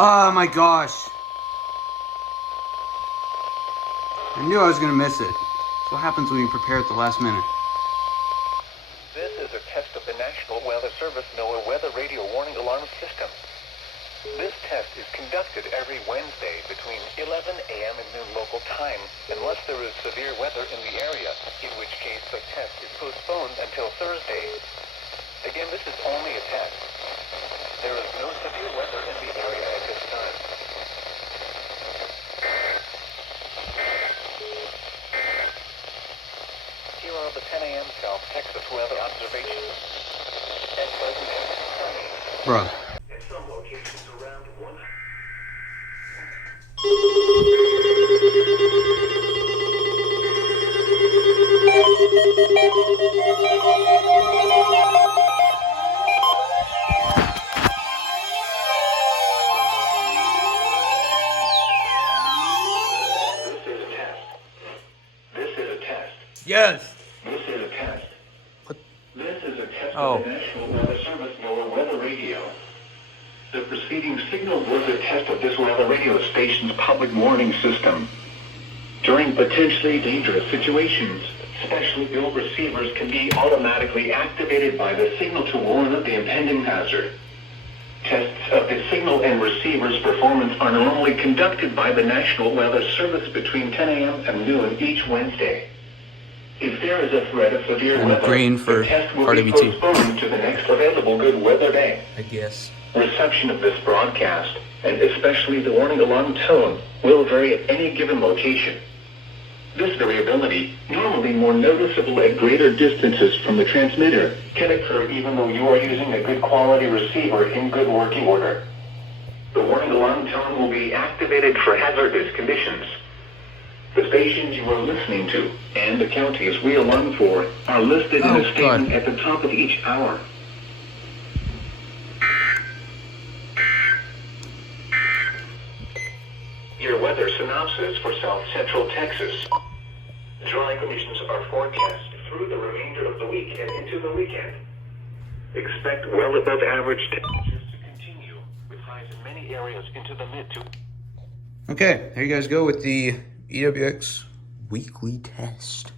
Oh my gosh. I knew I was going to miss it. That's what happens when you prepare at the last minute. This is a test of the National Weather Service NOAA Weather Radio Warning Alarm System. This test is conducted every Wednesday between 11 a.m. and noon local time, unless there is severe weather in the area, in which case the test is postponed until Thursday. Again, this is only a test. There is no severe weather in the area at this time. Here are the 10 a.m. South Texas weather observations. At present, it's sunny. Bruh. In some locations around 1. Yes. This is a test. What? This is a test Oh. of the National Weather Service NOAA Weather Radio. The preceding signal was a test of this weather radio station's public warning system. During potentially dangerous situations, specially built receivers can be automatically activated by the signal to warn of the impending hazard. Tests of the signal and receiver's performance are normally conducted by the National Weather Service between 10 a.m. and noon each Wednesday. If there is a threat of severe And weather, green for the test will be RWT. postponed to the next available good weather day. I guess. Reception of this broadcast, and especially the warning alarm tone, will vary at any given location. This variability, normally more noticeable at greater distances from the transmitter, can occur even though you are using a good quality receiver in good working order. The warning alarm tone will be activated for hazardous conditions. The stations you are listening to and the counties we alarm for are listed in a statement at the top of each hour. Your weather synopsis for South Central Texas. Dry conditions are forecast through the remainder of the week and into the weekend. Expect well above average temperatures to continue, with highs in many areas into the mid to... Okay, there you guys go with the EWX weekly test.